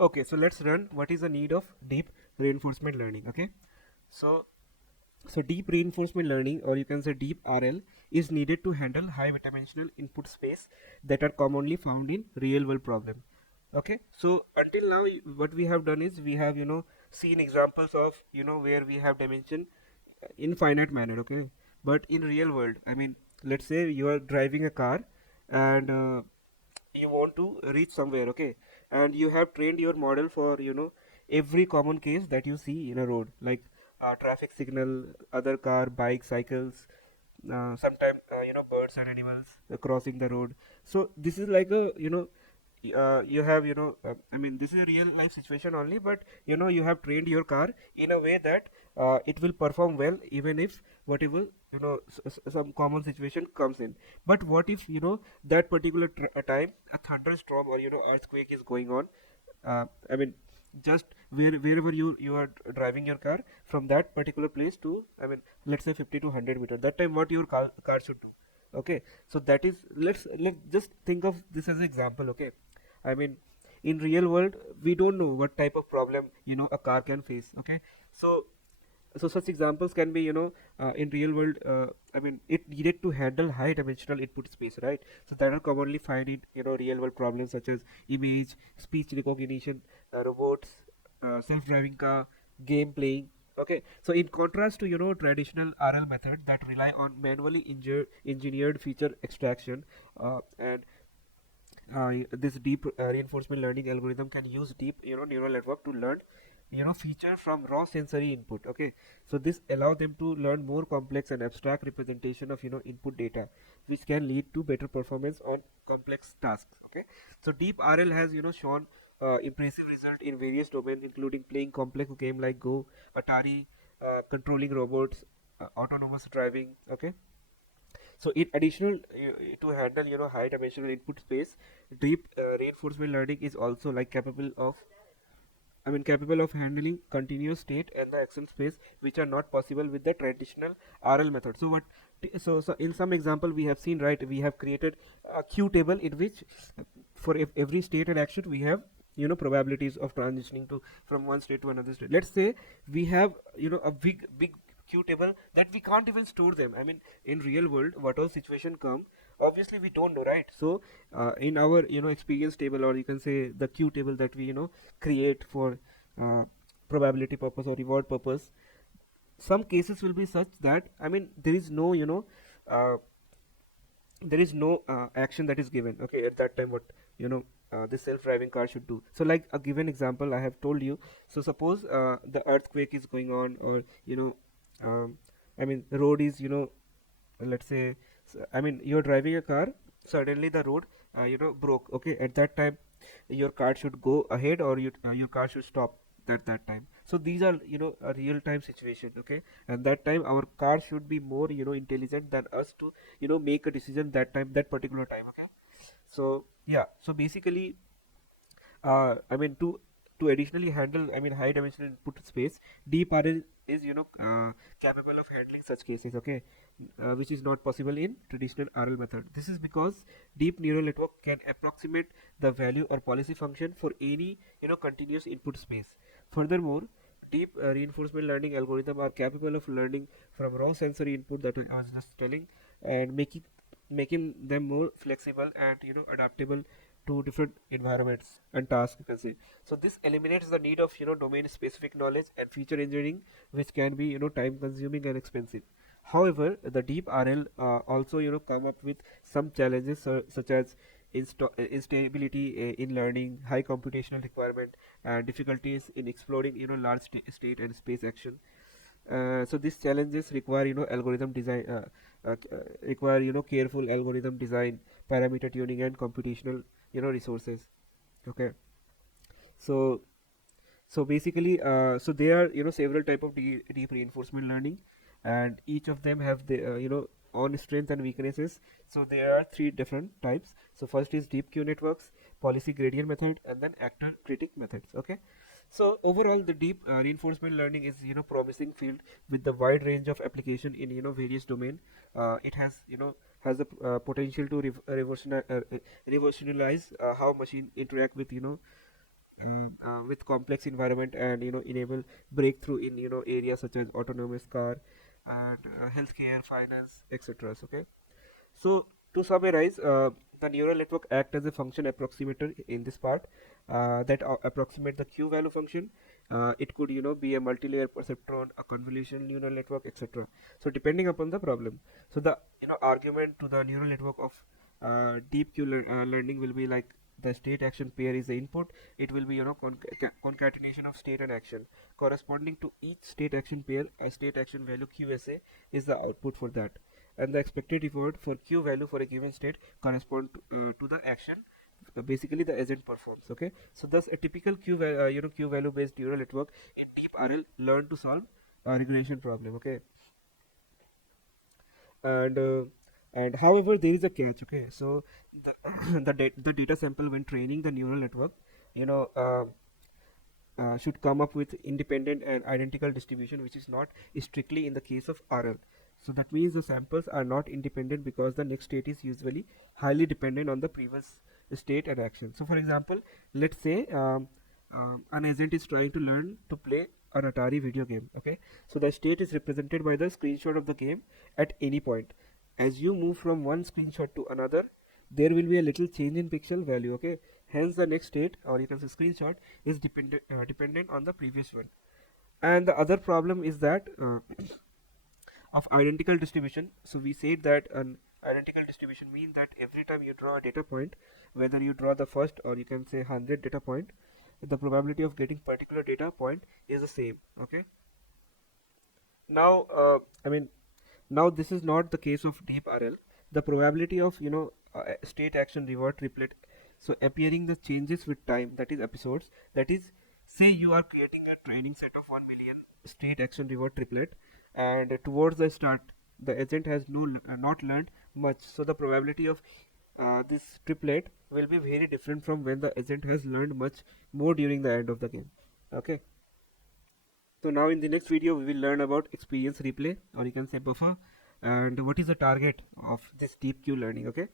Okay, so let's run what is the need of deep reinforcement learning. Okay, so deep reinforcement learning, or you can say deep RL, is needed to handle high dimensional input space that are commonly found in real world problem. Okay, so until now what we have done is we have seen examples of where we have dimension in finite manner. Okay, but in real world, I mean, let's say you are driving a car and you want to reach somewhere. Okay, and you have trained your model for every common case that you see in a road, like traffic signal, other car, bike, cycles, sometimes birds and animals crossing the road. So this is like a you have I mean, this is a real life situation only, but you have trained your car in a way that it will perform well even if whatever some common situation comes in. But what if that particular time a thunderstorm or earthquake is going on, I mean, just wherever you are driving your car from that particular place to, I mean, let's say 50 to 100 meter, that time what your car should do. Okay, so that is, let's just think of this as an example. Okay, I mean, in real world we don't know what type of problem a car can face. Okay, so such examples can be in real world, I mean, it needed to handle high dimensional input space, right? So that are commonly found in real world problems such as image, speech recognition, robots, self-driving car, game playing. Okay, so in contrast to traditional RL method that rely on manually engineered feature extraction, and this deep reinforcement learning algorithm can use deep neural network to learn feature from raw sensory input. Okay, so this allow them to learn more complex and abstract representation of input data, which can lead to better performance on complex tasks. Okay, so deep RL has shown impressive result in various domains, including playing complex game like Go, Atari, controlling robots, autonomous driving. Okay, so in additional to handle high dimensional input space, deep reinforcement learning is also like capable of, I mean, capable of handling continuous state and the action space, which are not possible with the traditional RL method. So what? So in some example we have seen, right? We have created a queue table in which for every state and action we have probabilities of transitioning to from one state to another state. Let's say we have a big queue table that we can't even store them. I mean, in real world, what all situation come, obviously we don't know, right? So in our experience table, or you can say the queue table that we create for uh, probability purpose or reward purpose, some cases will be such that, I mean, there is no uh, action that is given. Okay, at that time what this self-driving car should do. So like a given example I have told you. So suppose the earthquake is going on, or I mean, the road is let's say, I mean, you're driving a car, suddenly the road broke. Okay, at that time your car should go ahead, or your car should stop at that time. So these are a real time situation. Okay, and that time our car should be more intelligent than us to make a decision that time, that particular time. Okay, so yeah, so basically I mean, to additionally handle, I mean, high dimensional input space, deep RL is capable of handling such cases. Okay, which is not possible in traditional RL method. This is because deep neural network can approximate the value or policy function for any continuous input space. Furthermore, deep reinforcement learning algorithms are capable of learning from raw sensory input that I was just telling, and making them more flexible and adaptable to different environments and tasks, you can say. So this eliminates the need of domain specific knowledge and feature engineering, which can be time consuming and expensive. However, the deep RL also come up with some challenges, such as instability in learning, high computational requirement, and difficulties in exploring large state and space action. So these challenges require algorithm design, require careful algorithm design, parameter tuning, and computational resources. Okay, so basically so there are several type of deep reinforcement learning, and each of them have the own strengths and weaknesses. So there are three different types. So first is deep Q networks, policy gradient method, and then actor critic methods. Okay, so overall the deep reinforcement learning is promising field with the wide range of application in various domain. It has has the potential to revolutionize how machine interact with with complex environment, and enable breakthrough in areas such as autonomous car and healthcare, finance, etc. Okay, so to summarize, the neural network act as a function approximator in this part, that approximate the Q value function. It could be a multi-layer perceptron, a convolutional neural network, etc. So depending upon the problem. So the argument to the neural network of deep learning will be like the state action pair is the input. It will be concatenation of state and action corresponding to each state action pair. A state action value QSA is the output for that, and the expected reward for Q value for a given state correspond to the action basically the agent performs. Okay, so thus a typical Q value based neural network in deep RL learn to solve a regression problem. Okay, and however there is a catch. Okay, so the the data sample when training the neural network you know uh, should come up with independent and identical distribution, which is not strictly in the case of RL. So that means the samples are not independent because the next state is usually highly dependent on the previous state and action. So for example, let's say an agent is trying to learn to play an Atari video game. Okay, so the state is represented by the screenshot of the game at any point. As you move from one screenshot to another, there will be a little change in pixel value. Okay, hence the next state, or you can say screenshot, is dependent on the previous one. And the other problem is that of identical distribution. So we said that an identical distribution means that every time you draw a data point, whether you draw the first or you can say 100 data point, the probability of getting particular data point is the same. Okay, now now this is not the case of deep RL. The probability of state action reward triplet, so appearing the changes with time, that is episodes, that is, say you are creating a training set of 1 million state action reward triplet, and towards the start the agent has not learned much, so the probability of this triplet will be very different from when the agent has learned much more during the end of the game. Okay, so now in the next video we will learn about experience replay, or you can say buffer, and what is the target of this deep Q learning. Okay,